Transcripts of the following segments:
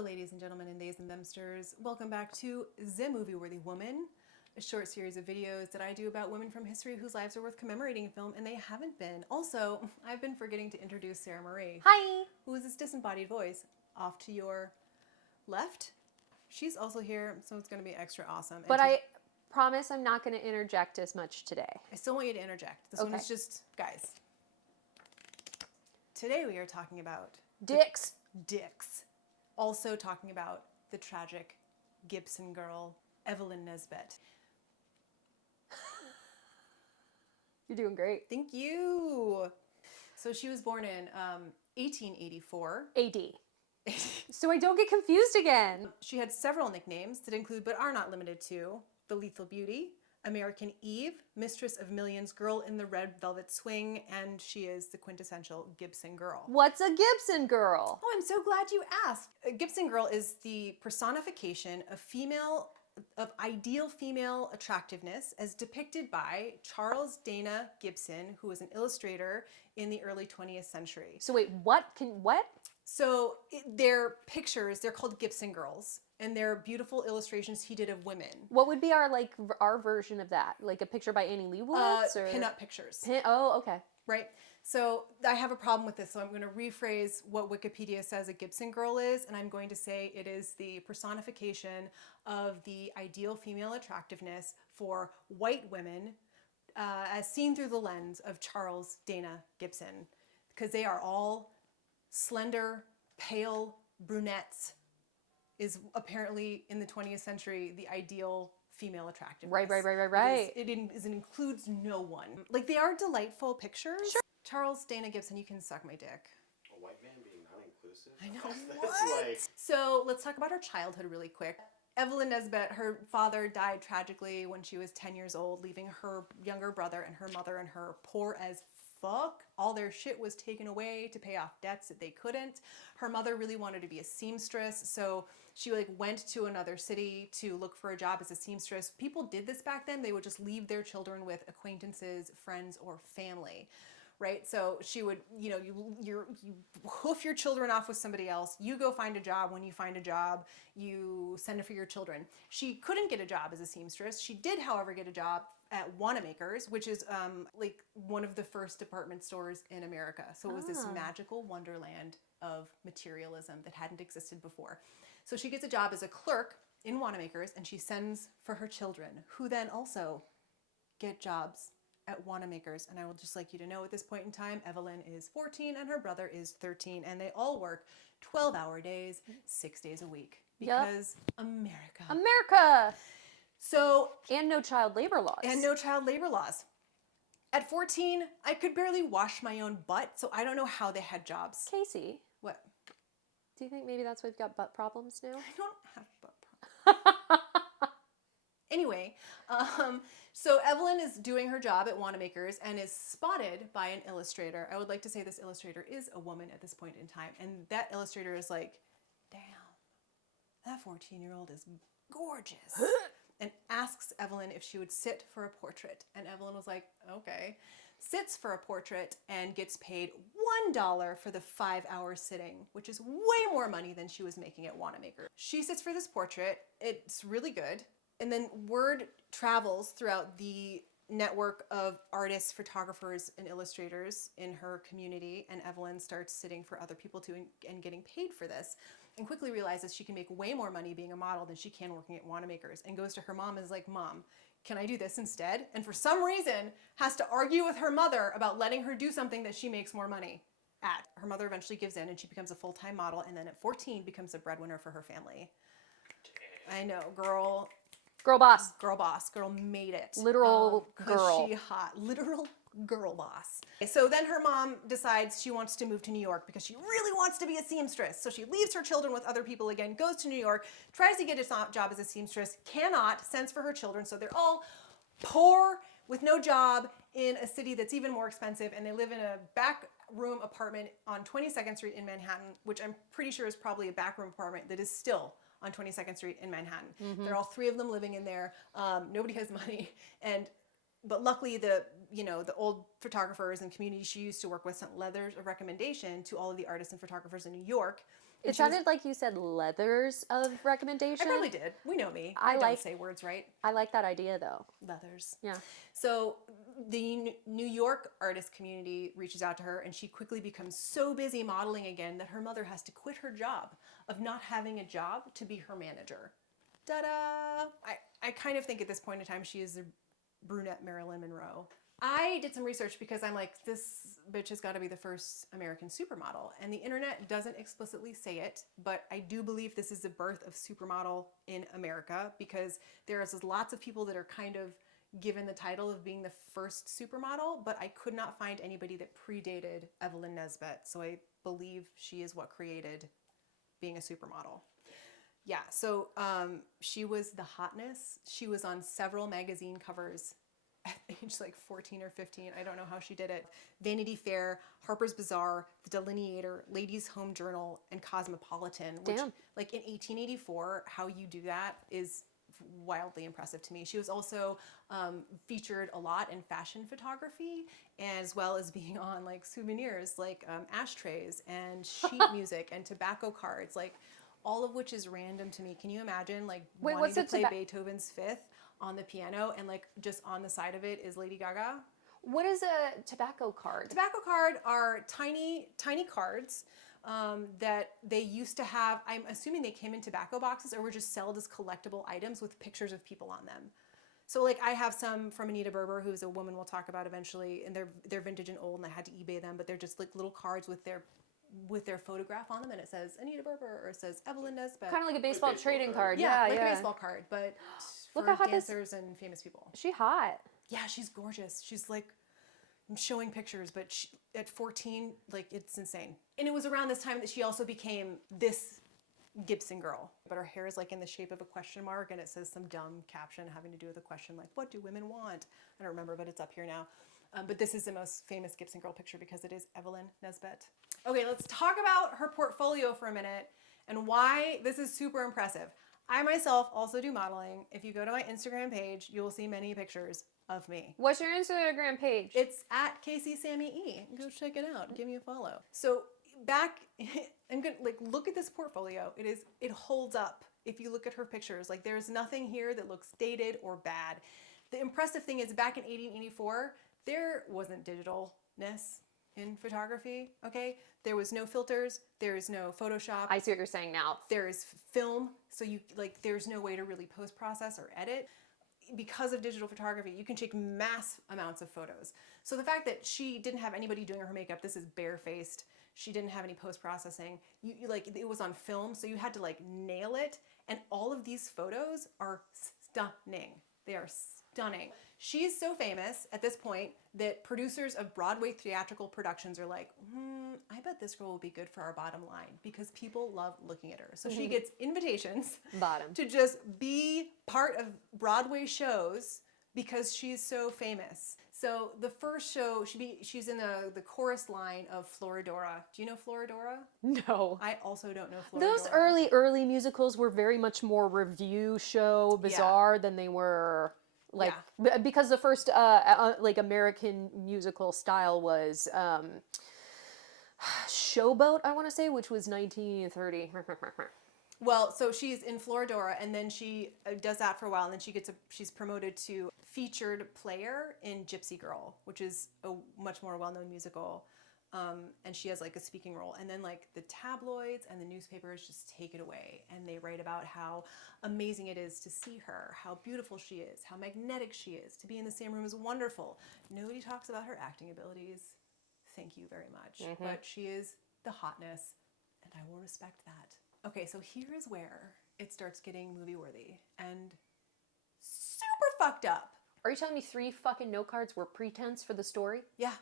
Hello, ladies and gentlemen, and theys and themsters. Welcome back to The Movie Worthy Woman, a short series of videos that I do about women from history whose lives are worth commemorating in film, and they haven't been. Also, I've been forgetting to introduce Sarah Marie. Hi! Who is this disembodied voice off to your left. She's also here, so it's going to be extra awesome. But I promise I'm not going to interject as much today. I still want you to interject. This one is just, guys. Today we are talking about Dicks. Dicks. Also talking about the tragic Gibson girl, Evelyn Nesbit. You're doing great. Thank you. So she was born in 1884. AD. So I don't get confused again. She had several nicknames that include, but are not limited to, the Lethal Beauty, American Eve, Mistress of Millions, Girl in the Red Velvet Swing, and she is the quintessential Gibson girl. What's a Gibson girl? Oh, I'm so glad you asked. A Gibson girl is the personification of ideal female attractiveness as depicted by Charles Dana Gibson, who was an illustrator in the early 20th century. So wait, what? So they're pictures, they're called Gibson girls, and they're beautiful illustrations he did of women. What would be our version of that? Like a picture by Annie Leibovitz? Or Pin-up pictures. Oh, okay. Right? So I have a problem with this, so I'm going to rephrase what Wikipedia says a Gibson girl is, and I'm going to say it is the personification of the ideal female attractiveness for white women as seen through the lens of Charles Dana Gibson, because they are all slender, pale brunettes is apparently in the 20th century the ideal female attractiveness. Right. It includes no one. Like, they are delightful pictures. Sure. Charles Dana Gibson, you can suck my dick. A white man being not inclusive? I know. What? Like... So let's talk about her childhood really quick. Evelyn Nesbit, her father died tragically when she was 10 years old, leaving her younger brother and her mother and her poor as fuck. All their shit was taken away to pay off debts that they couldn't. Her mother really wanted to be a seamstress, so she went to another city to look for a job as a seamstress. People did this back then. They would just leave their children with acquaintances, friends, or family. Right? So she would, you hoof your children off with somebody else. You go find a job. When you find a job, you send it for your children. She couldn't get a job as a seamstress. She did, however, get a job at Wanamaker's, which is one of the first department stores in America. So it was this magical wonderland of materialism that hadn't existed before. So she gets a job as a clerk in Wanamaker's, and she sends for her children, who then also get jobs at Wanamaker's. And I would just like you to know at this point in time, Evelyn is 14 and her brother is 13, and they all work 12-hour days, 6 days a week. Because America. So, and no child labor laws. At 14, I could barely wash my own butt, so I don't know how they had jobs. Casey. What? Do you think maybe that's why we've got butt problems now? I don't have butt problems. Anyway, so Evelyn is doing her job at Wanamaker's and is spotted by an illustrator. I would like to say this illustrator is a woman at this point in time, and that illustrator is like, damn, that 14-year-old is gorgeous. And asks Evelyn if she would sit for a portrait. And Evelyn was like, okay. Sits for a portrait and gets paid $1 for the 5-hour sitting, which is way more money than she was making at Wanamaker. She sits for this portrait. It's really good. And then word travels throughout the network of artists, photographers, and illustrators in her community. And Evelyn starts sitting for other people too and getting paid for this. And quickly realizes she can make way more money being a model than she can working at Wanamaker's, and goes to her mom and is like, Mom, can I do this instead? And for some reason has to argue with her mother about letting her do something that she makes more money at. Her mother eventually gives in and she becomes a full-time model, and then at 14 becomes a breadwinner for her family. I know, girl. Girl boss. Girl made it. Literal girl. She hot. Literal girl boss. So then her mom decides she wants to move to New York because she really wants to be a seamstress. So she leaves her children with other people again, goes to New York, tries to get a job as a seamstress, cannot, sends for her children. So they're all poor with no job in a city that's even more expensive, and they live in a back room apartment on 22nd Street in Manhattan, which I'm pretty sure is probably a back room apartment that is still on 22nd Street in Manhattan. Mm-hmm. There are all three of them living in there. Nobody has money, but luckily the old photographers and community she used to work with sent letters of recommendation to all of the artists and photographers in New York It sounded like you said leathers of recommendation. I probably did. We know me. I don't like- say words right. I like that idea though. Leathers. Yeah. So the New York artist community reaches out to her, and she quickly becomes so busy modeling again that her mother has to quit her job of not having a job to be her manager. Ta-da! I kind of think at this point in time she is the brunette Marilyn Monroe. I did some research because I'm like, this bitch has got to be the first American supermodel. And the internet doesn't explicitly say it, but I do believe this is the birth of supermodel in America, because there's lots of people that are kind of given the title of being the first supermodel, but I could not find anybody that predated Evelyn Nesbit. So I believe she is what created being a supermodel. Yeah, so she was the hotness. She was on several magazine covers at age like 14 or 15. I don't know how she did it. Vanity Fair, Harper's Bazaar, The Delineator, Ladies' Home Journal, and Cosmopolitan. Which, Damn. like in 1884, how you do that is wildly impressive to me. She was also featured a lot in fashion photography, as well as being on like souvenirs like ashtrays and sheet music and tobacco cards, like all of which is random to me. Can you imagine like Wait, wanting what's to the play Beethoven's Fifth on the piano, and like just on the side of it is Lady Gaga? What is a tobacco card? Tobacco card are tiny cards that they used to have. I'm assuming they came in tobacco boxes or were just sold as collectible items with pictures of people on them. So like I have some from Anita Berber, who's a woman we'll talk about eventually, and they're vintage and old, and I had to eBay them, but they're just like little cards with their photograph on them, and it says Anita Berber or it says Evelyn Nesbit. Kind of like a baseball baseball trading card. card. Yeah, Yeah, like yeah. a baseball card, but Look for how hot this- dancers and famous people. She hot. Yeah, she's gorgeous. She's like, I'm showing pictures, but at 14, like it's insane. And it was around this time that she also became this Gibson girl. But her hair is like in the shape of a question mark, and it says some dumb caption having to do with the question like, what do women want? I don't remember, but it's up here now. But this is the most famous Gibson girl picture because it is Evelyn Nesbit. Okay, let's talk about her portfolio for a minute and why this is super impressive. I myself also do modeling. If you go to my Instagram page, you will see many pictures of me. What's your Instagram page? It's at Casey Sammy E. Go check it out. Give me a follow. So back, I'm gonna like look at this portfolio. It holds up. If you look at her pictures, like there's nothing here that looks dated or bad. The impressive thing is back in 1884, there wasn't digitalness in photography. Okay, there was no filters. There is no Photoshop. I see what you're saying now. There is film, so you like there's no way to really post process or edit. Because of digital photography, you can take mass amounts of photos. So the fact that she didn't have anybody doing her makeup, this is barefaced. She didn't have any post processing. You like it was on film, so you had to like nail it. And all of these photos are stunning. They are stunning. She's so famous at this point that producers of Broadway theatrical productions are like, I bet this girl will be good for our bottom line because people love looking at her. So she gets invitations to just be part of Broadway shows because she's so famous. So the first show, she's in the chorus line of Florodora. Do you know Florodora? No. I also don't know Florodora. Those early musicals were very much more review show bizarre than they were like because the first like American musical style was Showboat, I want to say, which was 1930. Well, so she's in Florodora, and then she does that for a while, and then she's promoted to featured player in Gypsy Girl, which is a much more well-known musical. And she has like a speaking role, and then like the tabloids and the newspapers just take it away, and they write about how amazing it is to see her, how beautiful she is, how magnetic she is. To be in the same room is wonderful. Nobody talks about her acting abilities. Thank you very much. But she is the hotness, and I will respect that. Okay, so here is where it starts getting movie worthy and super fucked up. Are you telling me 3 fucking note cards were pretense for the story? Yeah.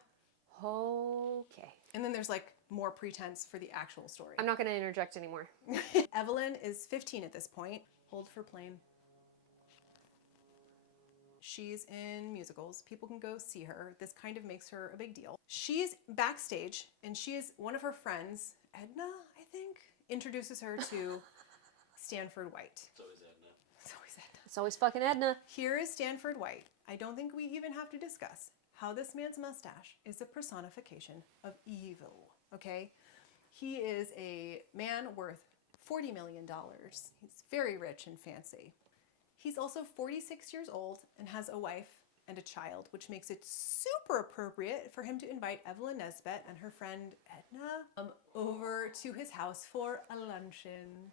Okay. And then there's like more pretense for the actual story. I'm not going to interject anymore. Evelyn is 15 at this point. Hold for plane. She's in musicals. People can go see her. This kind of makes her a big deal. She's backstage, and she is one of her friends, Edna, I think, introduces her to Stanford White. It's always Edna. It's always Edna. It's always fucking Edna. Here is Stanford White. I don't think we even have to discuss how this man's mustache is a personification of evil, okay? He is a man worth $40 million. He's very rich and fancy. He's also 46 years old and has a wife and a child, which makes it super appropriate for him to invite Evelyn Nesbit and her friend Edna over to his house for a luncheon.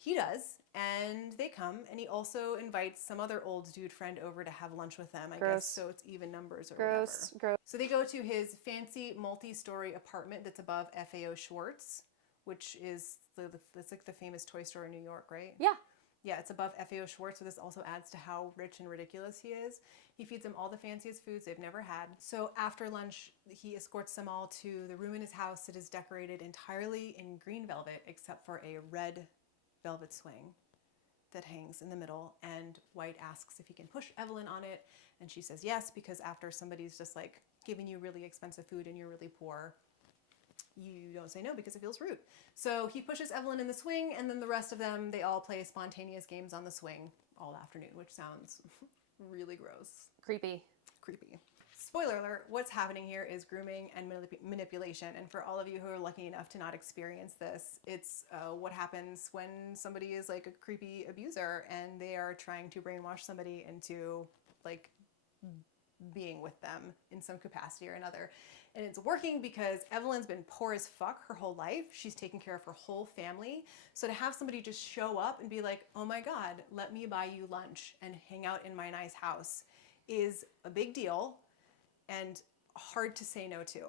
He does, and they come, and he also invites some other old dude friend over to have lunch with them, I guess, so it's even numbers or whatever. So they go to his fancy multi-story apartment that's above FAO Schwartz, which is, it's like the famous toy store in New York, right? Yeah. Yeah, it's above FAO Schwartz, so this also adds to how rich and ridiculous he is. He feeds them all the fanciest foods they've never had. So after lunch, he escorts them all to the room in his house that is decorated entirely in green velvet, except for a red velvet swing that hangs in the middle. And White asks if he can push Evelyn on it, and she says yes, because after somebody's just like giving you really expensive food and you're really poor, you don't say no because it feels rude. So he pushes Evelyn in the swing, and then the rest of them, they all play spontaneous games on the swing all afternoon, which sounds really gross. Creepy. Spoiler alert, what's happening here is grooming and manipulation. And for all of you who are lucky enough to not experience this, it's what happens when somebody is like a creepy abuser and they are trying to brainwash somebody into like being with them in some capacity or another. And it's working because Evelyn's been poor as fuck her whole life. She's taken care of her whole family. So to have somebody just show up and be like, oh my God, let me buy you lunch and hang out in my nice house is a big deal and hard to say no to.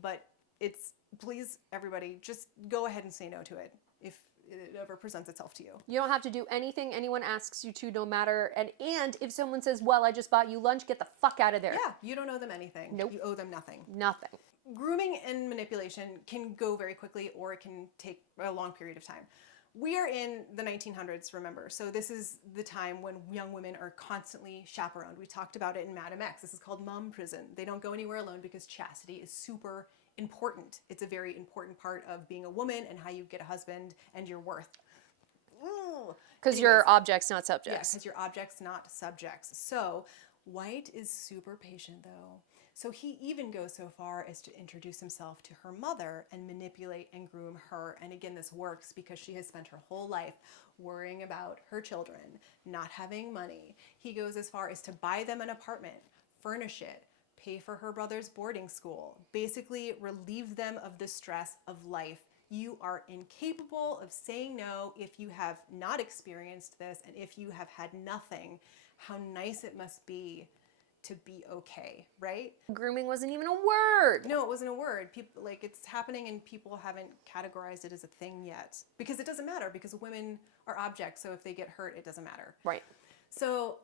But it's, please, everybody, just go ahead and say no to it if it ever presents itself to you. You don't have to do anything anyone asks you to, no matter. And if someone says, well, I just bought you lunch, get the fuck out of there. Yeah, you don't owe them anything. Nope. You owe them nothing. Nothing. Grooming and manipulation can go very quickly, or it can take a long period of time. We are in the 1900s, remember, so this is the time when young women are constantly chaperoned. We talked about it in Madam X. This is called mom prison. They don't go anywhere alone because chastity is super important. It's a very important part of being a woman and how you get a husband and your worth. Because you're objects, not subjects. Yeah, because you're objects, not subjects. So White is super patient, though. So he even goes so far as to introduce himself to her mother and manipulate and groom her. And again, this works because she has spent her whole life worrying about her children, not having money. He goes as far as to buy them an apartment, furnish it, pay for her brother's boarding school, basically relieve them of the stress of life. You are incapable of saying no if you have not experienced this, and if you have had nothing. How nice it must be to be okay, right? Grooming wasn't even a word. No, it wasn't a word. People, like, it's happening and people haven't categorized it as a thing yet. Because it doesn't matter, because women are objects, so if they get hurt, it doesn't matter. Right. So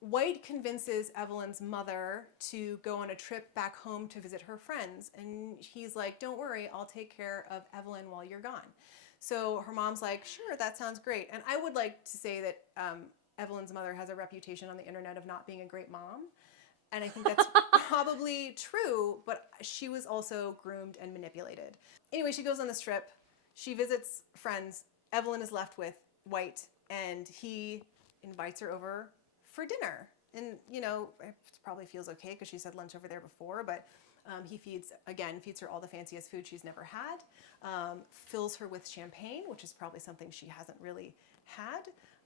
White convinces Evelyn's mother to go on a trip back home to visit her friends. And he's like, don't worry, I'll take care of Evelyn while you're gone. So her mom's like, sure, that sounds great. And I would like to say that Evelyn's mother has a reputation on the internet of not being a great mom. And I think that's probably true, but she was also groomed and manipulated. Anyway, she goes on this trip. She visits friends. Evelyn is left with White, and he invites her over for dinner. And, you know, it probably feels okay because she's had lunch over there before, but he feeds her all the fanciest food she's never had, fills her with champagne, which is probably something she hasn't really had.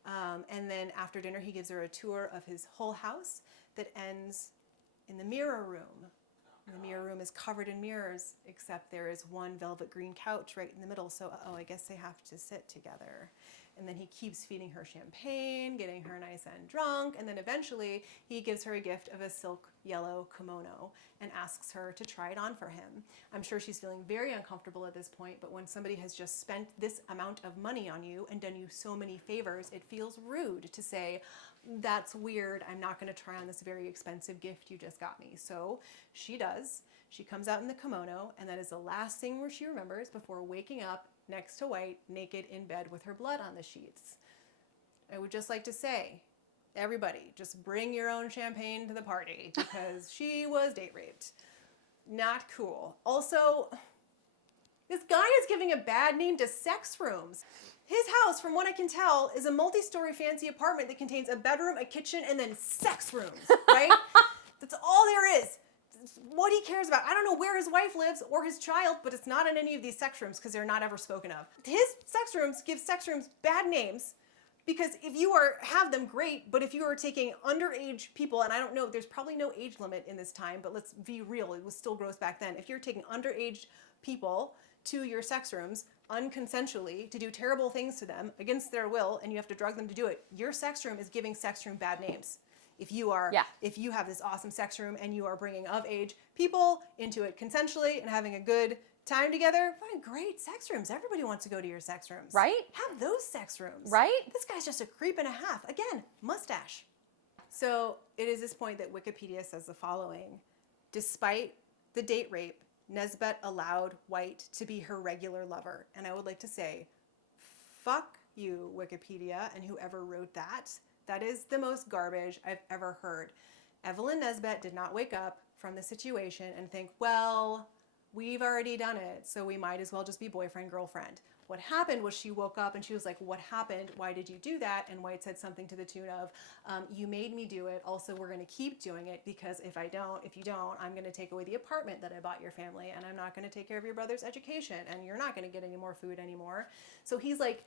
And then after dinner, he gives her a tour of his whole house that ends in the mirror room. And the mirror room is covered in mirrors, except there is one velvet green couch right in the middle. So, I guess they have to sit together. And then he keeps feeding her champagne, getting her nice and drunk. And then eventually he gives her a gift of a silk yellow kimono and asks her to try it on for him. I'm sure she's feeling very uncomfortable at this point, but when somebody has just spent this amount of money on you and done you so many favors, it feels rude to say, that's weird, I'm not going to try on this very expensive gift you just got me. So she does. She comes out in the kimono, and that is the last thing where she remembers before waking up next to White, naked in bed with her blood on the sheets. I would just like to say, everybody, just bring your own champagne to the party because she was date raped. Not cool. Also, this guy is giving a bad name to sex rooms. His house, from what I can tell, is a multi-story fancy apartment that contains a bedroom, a kitchen, and then sex rooms, right? That's all there is. what he cares about. I don't know where his wife lives or his child, but it's not in any of these sex rooms because they're not ever spoken of. His sex rooms give sex rooms bad names because if you have them, great, but if you are taking underage people, and I don't know, there's probably no age limit in this time, but let's be real, it was still gross back then. If you're taking underage people to your sex rooms unconsensually to do terrible things to them against their will, and you have to drug them to do it, your sex room is giving sex room bad names. If you have this awesome sex room and you are bringing of age people into it consensually and having a good time together, fine, great sex rooms. Everybody wants to go to your sex rooms. Right? Have those sex rooms. Right? This guy's just a creep and a half. Again, mustache. So it is this point that Wikipedia says the following. Despite the date rape, Nesbeth allowed White to be her regular lover. And I would like to say, fuck you, Wikipedia, and whoever wrote that. That is the most garbage I've ever heard. Evelyn Nesbeth did not wake up from the situation and think, well, we've already done it, so we might as well just be boyfriend, girlfriend. What happened was she woke up and she was like, what happened? Why did you do that? And White said something to the tune of, you made me do it. Also, we're going to keep doing it because if you don't, I'm going to take away the apartment that I bought your family, and I'm not going to take care of your brother's education, and you're not going to get any more food anymore. So he's like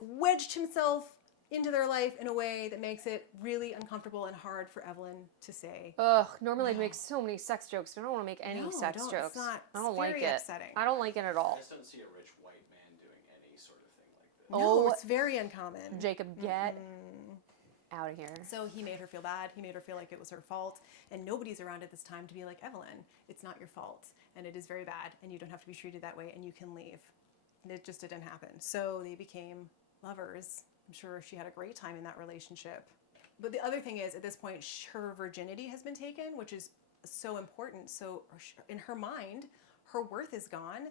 wedged himself into their life in a way that makes it really uncomfortable and hard for Evelyn to say. Ugh, normally I'd make so many sex jokes, but I don't want to make any sex don't. jokes. It's not. I don't like very it. upsetting. I don't like it at all. I just don't see a rich white man doing any sort of thing like this. No, Oh, it's very uncommon. Jacob, get out of here. So he made her feel bad. He made her feel like it was her fault. And nobody's around at this time to be like, Evelyn, it's not your fault. And it is very bad. And you don't have to be treated that way. And you can leave. And it just didn't happen. So they became lovers. I'm sure she had a great time in that relationship. But the other thing is, at this point, her virginity has been taken, which is so important. So in her mind, her worth is gone.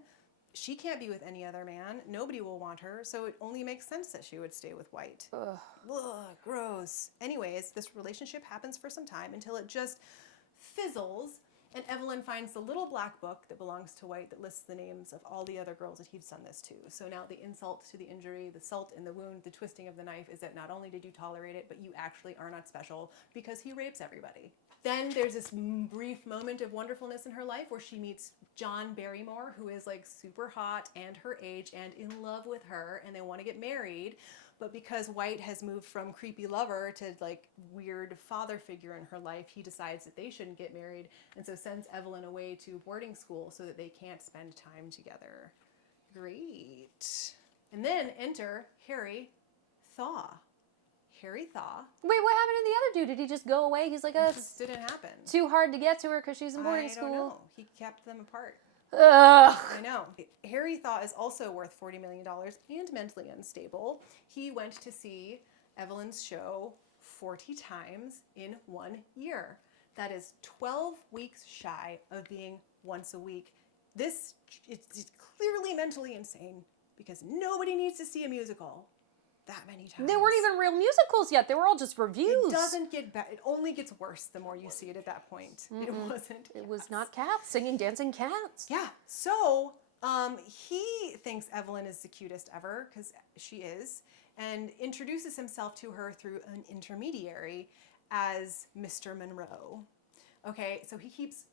She can't be with any other man. Nobody will want her. So it only makes sense that she would stay with White. Ugh. Ugh, gross. Anyways, this relationship happens for some time until it just fizzles. And Evelyn finds the little black book that belongs to White that lists the names of all the other girls that he's done this to. So now the insult to the injury, the salt in the wound, the twisting of the knife is that not only did you tolerate it, but you actually are not special because he rapes everybody. Then there's this brief moment of wonderfulness in her life where she meets John Barrymore, who is like super hot and her age and in love with her, and they want to get married. But because White has moved from creepy lover to like weird father figure in her life, he decides that they shouldn't get married and so sends Evelyn away to boarding school so that they can't spend time together. Great. And then enter Harry Thaw. Harry Thaw. Wait, what happened to the other dude? Did he just go away? He's like, This didn't happen. too hard to get to her because she's in boarding I school. don't know. He kept them apart. Ugh. I know. Harry Thaw is also worth $40 million and mentally unstable. He went to see Evelyn's show 40 times in 1 year. That is 12 weeks shy of being once a week. This is clearly mentally insane because nobody needs to see a musical that many times. They weren't even real musicals yet. They were all just reviews. It doesn't get better. It only gets worse the more you see it at that point. It wasn't. It was not cats singing dancing cats. Yeah. So he thinks Evelyn is the cutest ever because she is, and introduces himself to her through an intermediary as Mr. Monroe. Okay, so he keeps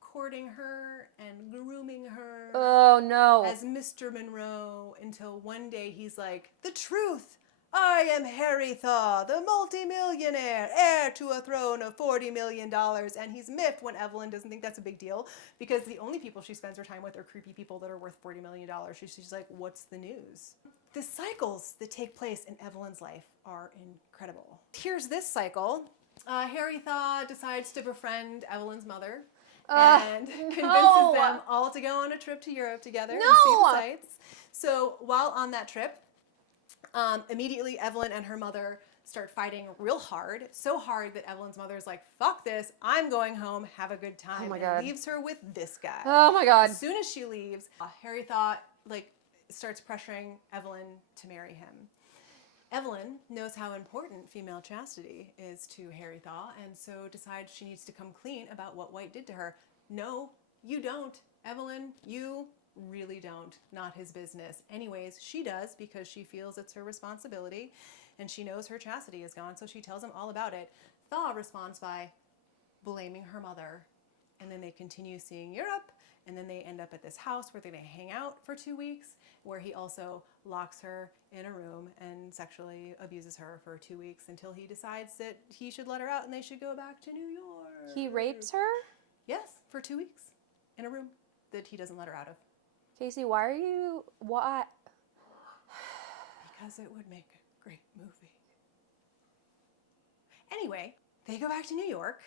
courting her and grooming her Oh no. as Mr. Monroe until one day he's like, the truth. I am Harry Thaw, the multimillionaire, heir to a throne of $40 million. And he's miffed when Evelyn doesn't think that's a big deal because the only people she spends her time with are creepy people that are worth $40 million. She's like, what's the news? The cycles that take place in Evelyn's life are incredible. Here's this cycle. Harry Thaw decides to befriend Evelyn's mother and convinces them all to go on a trip to Europe together and see the sights. So while on that trip, immediately Evelyn and her mother start fighting real hard, so hard that Evelyn's mother is like, fuck this, I'm going home, have a good time, and leaves her with this guy. Oh my god. As soon as she leaves, Harry Thaw starts pressuring Evelyn to marry him. Evelyn knows how important female chastity is to Harry Thaw, and so decides she needs to come clean about what White did to her. No, you don't. Evelyn, you really don't. Not his business. Anyways, she does because she feels it's her responsibility, and she knows her chastity is gone, so she tells him all about it. Thaw responds by blaming her mother and then they continue seeing Europe, and then they end up at this house where they're going to hang out for 2 weeks, where he also locks her in a room and sexually abuses her for 2 weeks until he decides that he should let her out and they should go back to New York. He rapes her? Yes, for 2 weeks in a room that he doesn't let her out of. Casey, why? Because it would make a great movie. Anyway, they go back to New York,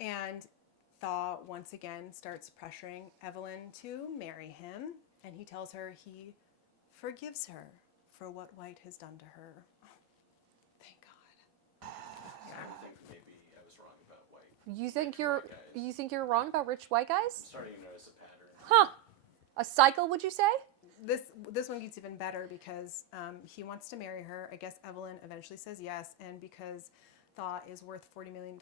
and Thaw once again starts pressuring Evelyn to marry him, and he tells her he forgives her for what White has done to her. Thank God. I think maybe I was wrong about white. You think white guys. you think you're wrong about rich white I'm guys? starting to notice a pattern. Huh. A cycle, would you say? This one gets even better because he wants to marry her. I guess Evelyn eventually says yes, and because Thaw is worth $40 million,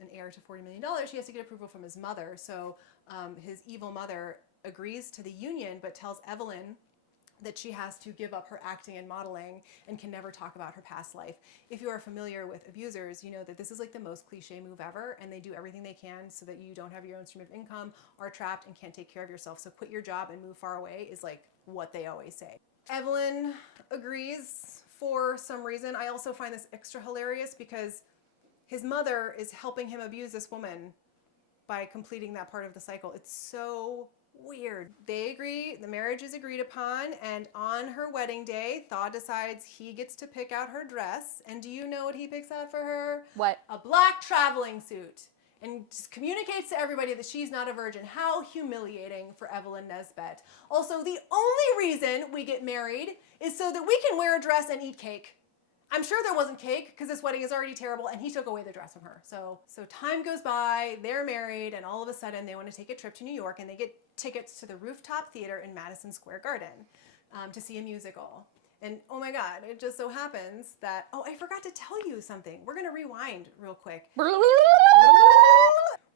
an heir to $40 million, he has to get approval from his mother. So his evil mother agrees to the union, but tells Evelyn that she has to give up her acting and modeling and can never talk about her past life. If you are familiar with abusers, you know that this is like the most cliche move ever, and they do everything they can so that you don't have your own stream of income, are trapped, and can't take care of yourself. So quit your job and move far away is like what they always say. Evelyn agrees for some reason. I also find this extra hilarious because his mother is helping him abuse this woman by completing that part of the cycle. It's so weird. They agree, the marriage is agreed upon, and on her wedding day, Thaw decides he gets to pick out her dress. And do you know what he picks out for her? What? A black traveling suit. And just communicates to everybody that she's not a virgin. How humiliating for Evelyn Nesbit. Also, the only reason we get married is so that we can wear a dress and eat cake. I'm sure there wasn't cake because this wedding is already terrible and he took away the dress from her. So time goes by, they're married, and all of a sudden they want to take a trip to New York, and they get tickets to the Rooftop Theater in Madison Square Garden to see a musical. And oh my God, it just so happens that, oh, I forgot to tell you something. We're going to rewind real quick.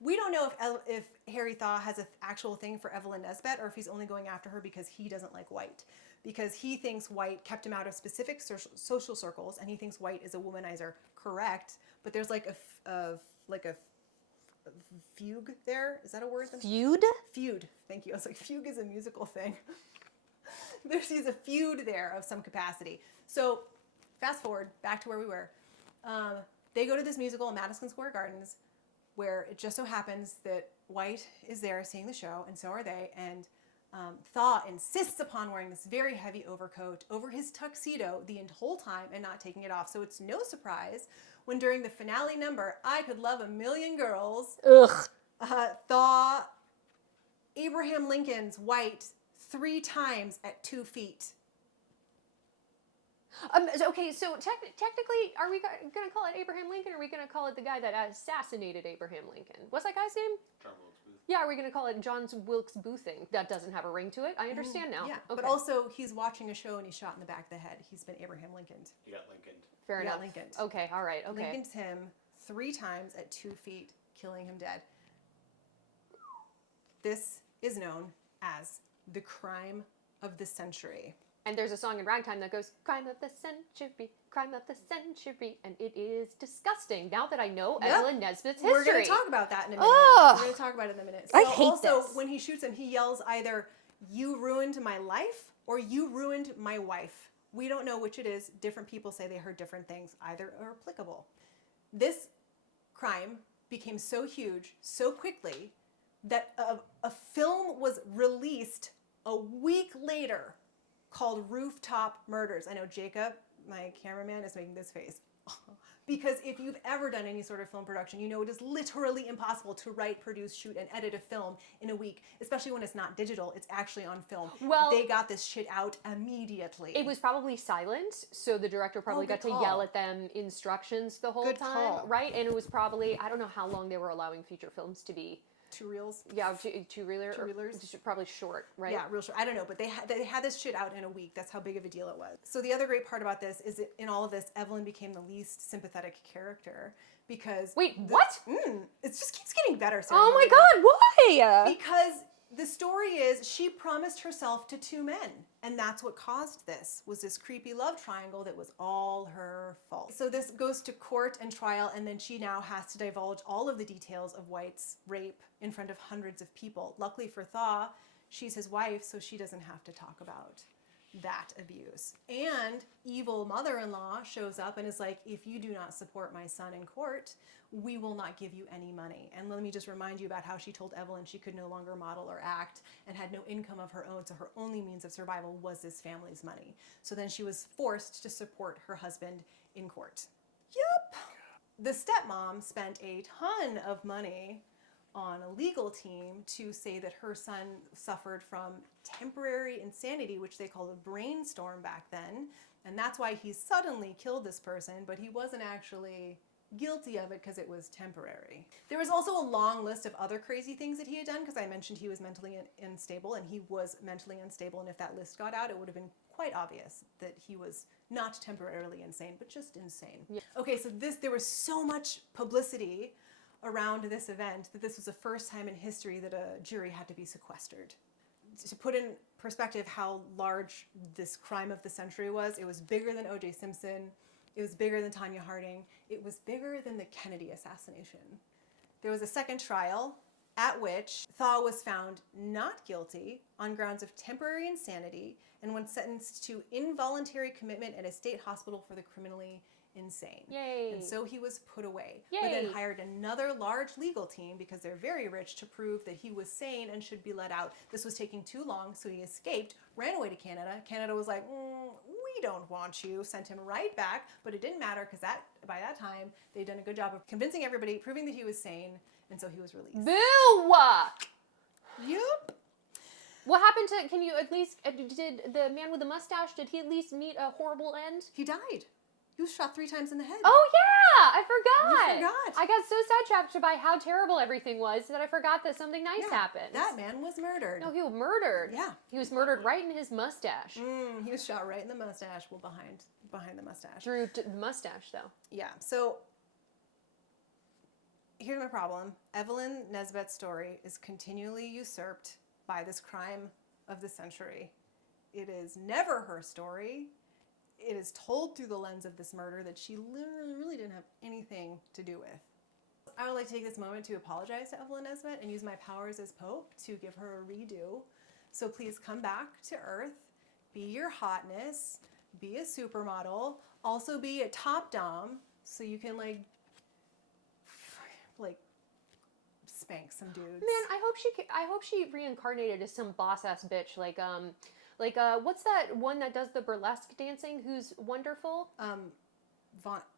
We don't know if Harry Thaw has an actual thing for Evelyn Nesbit or if he's only going after her because he doesn't like White. Because he thinks White kept him out of specific social circles, and he thinks White is a womanizer. Correct. But there's like a fugue there. Is that a word? Feud? Feud. Thank you. I was like, fugue is a musical thing. There's a feud there of some capacity. So fast forward back to where we were. They go to this musical in Madison Square Gardens, where it just so happens that White is there seeing the show, and so are they. And Thaw insists upon wearing this very heavy overcoat over his tuxedo the whole time and not taking it off. So it's no surprise when during the finale number, I Could Love a Million Girls, Thaw Abraham Lincoln's White 3 times at 2 feet. Okay, so technically, are we going to call it Abraham Lincoln, or are we going to call it the guy that assassinated Abraham Lincoln? What's that guy's name? John Wilkes Booth. Yeah, are we going to call it John Wilkes Boothing? That doesn't have a ring to it. I understand now. Yeah, okay. but also he's watching a show and he's shot in the back of the head. He's been Abraham Lincolned. He got Lincolned. Fair enough. Lincolned. Okay, all right, okay. Lincolned him 3 times at 2 feet, killing him dead. This is known as the crime of the century. And there's a song in Ragtime that goes, crime of the century, and it is disgusting. Now that I know Evelyn Nesbit's history. We're going to talk about that in a minute. Ugh. We're going to talk about it in a minute. I hate also, this. when he shoots him, he yells either, "You ruined my life," or "You ruined my wife." We don't know which it is. Different people say they heard different things. Either are applicable. This crime became so huge so quickly that a film was released a week later called Rooftop Murders. I know Jacob, my cameraman, is making this face. Because if you've ever done any sort of film production, you know it is literally impossible to write, produce, shoot, and edit a film in a week, especially when it's not digital, it's actually on film. Well, they got this shit out immediately. It was probably silent, so the director probably got to yell at them instructions the whole time, right? And it was probably, I don't know how long they were allowing feature films to be. 2 reels? Yeah, two-reelers. Probably short, right? Yeah, real short. I don't know, but they had this shit out in a week. That's how big of a deal it was. So the other great part about this is that in all of this, Evelyn became the least sympathetic character because... Wait, what? It just keeps getting better, Sarah. Oh my God, why? Because The story is she promised herself to 2 men, and that's what caused this, was this creepy love triangle that was all her fault. So this goes to court and trial, and then she now has to divulge all of the details of White's rape in front of hundreds of people. Luckily for Thaw, she's his wife, so she doesn't have to talk about that abuse. And evil mother-in-law shows up and is like, if you do not support my son in court, we will not give you any money. And let me just remind you about how she told Evelyn she could no longer model or act and had no income of her own, so her only means of survival was this family's money. So then she was forced to support her husband in court. Yep. The stepmom spent a ton of money on a legal team to say that her son suffered from temporary insanity, which they called a brainstorm back then. And that's why he suddenly killed this person, but he wasn't actually guilty of it because it was temporary. There was also a long list of other crazy things that he had done, because I mentioned he was mentally unstable, and he was mentally unstable, and if that list got out, it would have been quite obvious that he was not temporarily insane, but just insane. Yeah. Okay, so there was so much publicity around this event that this was the first time in history that a jury had to be sequestered. To put in perspective how large this crime of the century was, it was bigger than O.J. Simpson, it was bigger than Tonya Harding, it was bigger than the Kennedy assassination. There was a second trial at which Thaw was found not guilty on grounds of temporary insanity and was sentenced to involuntary commitment at a state hospital for the criminally insane. Yay. And so he was put away. Yay. But then hired another large legal team, because they're very rich, to prove that he was sane and should be let out. This was taking too long, so he escaped, ran away to Canada. Canada was like, we don't want you, sent him right back, but it didn't matter because by that time, they'd done a good job of convincing everybody, proving that he was sane, and so he was released. Boo! Yep. What happened to, can you at least, did the man with the mustache, did he at least meet a horrible end? He died. He was shot 3 times in the head. Oh yeah, I forgot. You forgot. I got so sidetracked by how terrible everything was that I forgot that something nice happened. That man was murdered. No, he was murdered. Yeah. He was murdered right in his mustache. He was shot right in the mustache, well, behind the mustache. Drew the mustache, though. Yeah, so here's my problem. Evelyn Nesbit's story is continually usurped by this crime of the century. It is never her story. It is told through the lens of this murder that she literally really didn't have anything to do with. I would like to take this moment to apologize to Evelyn Nesbit and use my powers as Pope to give her a redo. So please come back to Earth, be your hotness, be a supermodel, also be a top dom, so you can like spank some dudes. Man, I hope she reincarnated as some boss ass bitch like what's that one that does the burlesque dancing who's wonderful?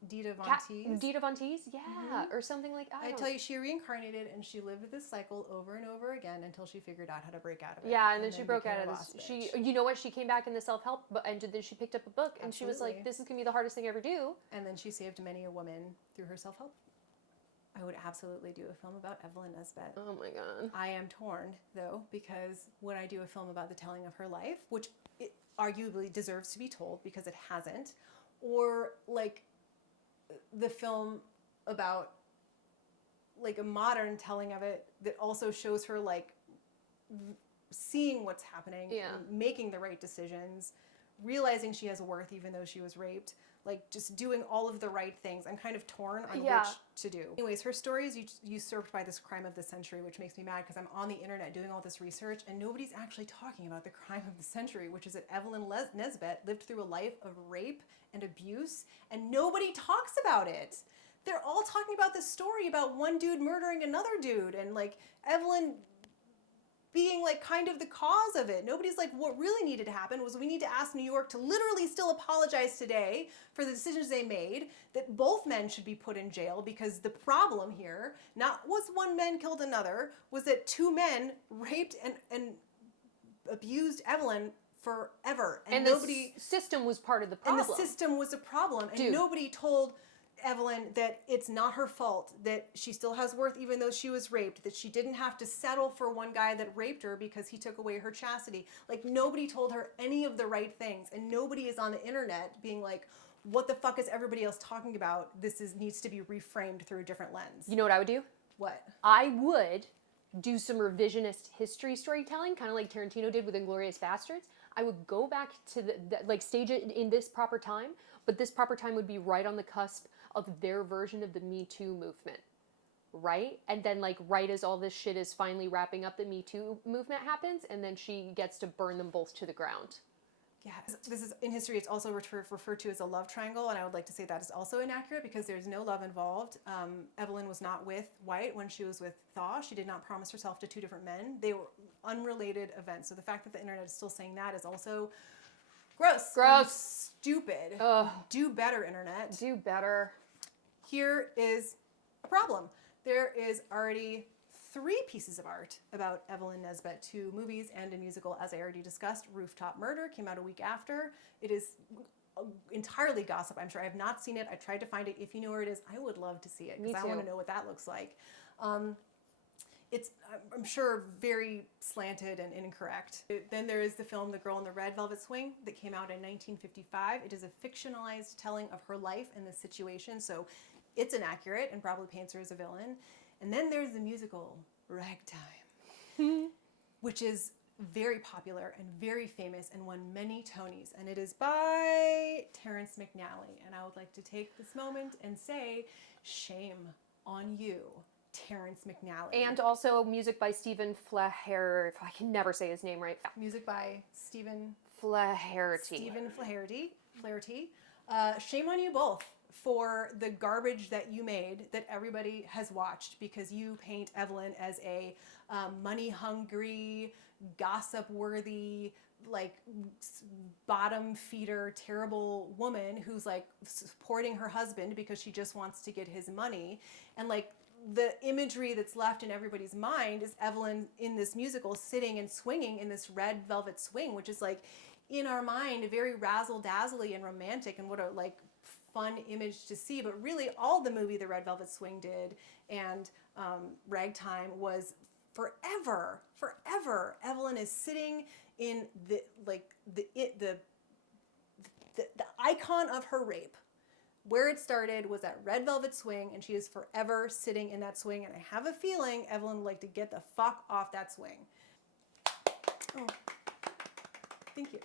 Dita Von Teese. Dita Von Teese, yeah, or something like that. I tell you, she reincarnated and she lived this cycle over and over again until she figured out how to break out of it. Yeah, and then she broke out of this. You know what? She came back in the self-help, and then she picked up a book, and she was like, "This is gonna be the hardest thing I ever do." And then she saved many a woman through her self-help. I would absolutely do a film about Evelyn Nesbit. Oh my god. I am torn, though, because would I do a film about the telling of her life, which it arguably deserves to be told because it hasn't, or like the film about like a modern telling of it that also shows her like seeing what's happening, making the right decisions, realizing she has worth even though she was raped. Like, just doing all of the right things. I'm kind of torn on which to do. Anyways, her story is usurped by this crime of the century, which makes me mad because I'm on the internet doing all this research and nobody's actually talking about the crime of the century, which is that Evelyn Nesbit lived through a life of rape and abuse, and nobody talks about it. They're all talking about this story about one dude murdering another dude, and like Evelyn being like kind of the cause of it. Nobody's like, what really needed to happen was we need to ask New York to literally still apologize today for the decisions they made, that both men should be put in jail, because the problem here, not was one man killed another, was that 2 men raped and abused Evelyn forever. And nobody, the system was part of the problem. And the system was a problem. And nobody told Evelyn that it's not her fault, that she still has worth even though she was raped, that she didn't have to settle for one guy that raped her because he took away her chastity. Like, nobody told her any of the right things, and nobody is on the internet being like, what the fuck is everybody else talking about? This needs to be reframed through a different lens. You know what I would do? What? I would do some revisionist history storytelling, kind of like Tarantino did with Inglourious Basterds, I would go back to like stage it in this proper time, but this proper time would be right on the cusp of their version of the Me Too movement, right? And then like right as all this shit is finally wrapping up, the Me Too movement happens, and then she gets to burn them both to the ground. Yeah, this is in history. It's also referred to as a love triangle, and I would like to say that is also inaccurate because there's no love involved. Evelyn was not with White when she was with Thaw. She did not promise herself to two different men. They were unrelated events. So the fact that the internet is still saying that is also gross. Gross. Stupid. Ugh. Do better, internet. Do better. Here is a problem. There is already 3 pieces of art about Evelyn Nesbit, 2 movies and a musical, as I already discussed. Rooftop Murder came out a week after. It is entirely gossip. I'm sure I have not seen it. I tried to find it. If you know where it is, I would love to see it because I want to know what that looks like. It's, I'm sure, very slanted and incorrect. Then there is the film The Girl in the Red Velvet Swing that came out in 1955. It is a fictionalized telling of her life and the situation, so it's inaccurate and probably paints her as a villain. And then there's the musical Ragtime, which is very popular and very famous and won many Tonys. And it is by Terrence McNally. And I would like to take this moment and say, shame on you, Terrence McNally. And also music by Stephen Flaherty. I can never say his name right. Music by Stephen Flaherty. Flaherty. Shame on you both for the garbage that you made that everybody has watched because you paint Evelyn as a money-hungry, gossip-worthy, like bottom feeder, terrible woman who's like supporting her husband because she just wants to get his money. And like the imagery that's left in everybody's mind is Evelyn in this musical sitting and swinging in this red velvet swing, which is like in our mind very razzle-dazzly and romantic and what a like fun image to see. But really all the movie The Red Velvet Swing did and Ragtime was forever Evelyn is sitting in the icon of her rape. Where it started was that red velvet swing, and she is forever sitting in that swing. And I have a feeling Evelyn would like to get the fuck off that swing. Oh, thank you.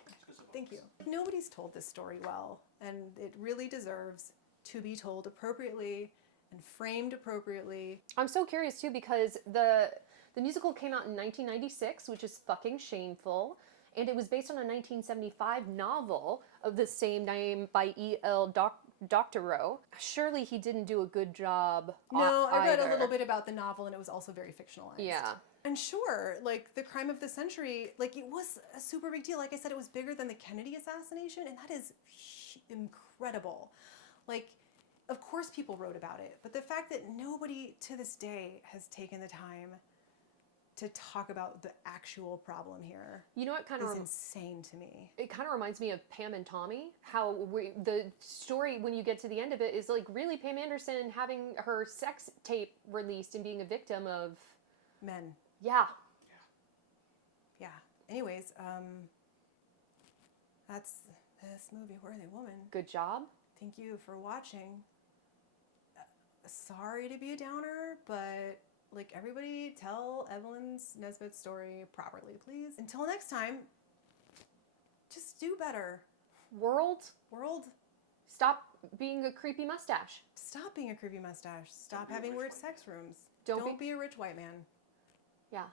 Thank you. Nobody's told this story well, and it really deserves to be told appropriately and framed appropriately. I'm so curious too because the musical came out in 1996, which is fucking shameful. And it was based on a 1975 novel of the same name by E.L. Doctorow. Surely he didn't do a good job. No, I read a little bit about the novel and it was also very fictionalized. Yeah. And sure, like the crime of the century, like it was a super big deal. Like I said, it was bigger than the Kennedy assassination, and that is incredible. Like, of course people wrote about it, but the fact that nobody to this day has taken the time to talk about the actual problem here. You know what kind of is insane to me. It kind of reminds me of Pam and Tommy. How the story, when you get to the end of it, is like really Pam Anderson having her sex tape released and being a victim of men. Yeah. Yeah. Anyways, that's this movie, Worthy Woman. Good job. Thank you for watching. Sorry to be a downer, but like everybody tell Evelyn's Nesbit story properly, please. Until next time, just do better. World, stop being a creepy mustache. Stop being a creepy mustache. Stop having weird sex rooms. Don't be a rich white man. Yeah.